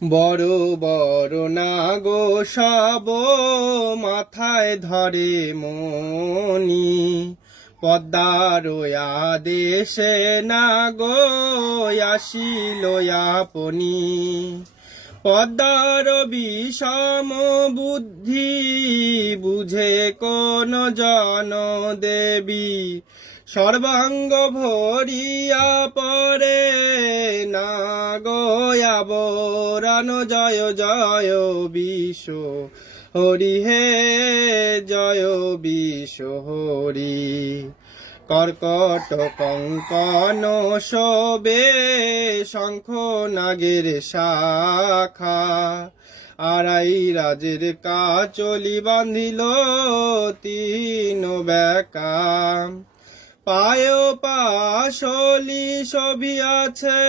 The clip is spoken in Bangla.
বড় বড় নাগো সব মাথায় ধরে মনি, পদ্মার আদেশে নাগো আসিল আপনি। পদ্মার বিষম বুদ্ধি বুঝে কোন জন দেবী, সর্বাঙ্গ ভরিয়া পরে নাগো আবরান জয় জয় বিশ্ব হরি হে জয় বিশ্ব হরি। কর্কট কঙ্কন শোবে শঙ্খ নাগের শাখা, আড়াই রাজের কাচলি বাঁধিল তিন বেকা। পায় পাশলি ছবি আছে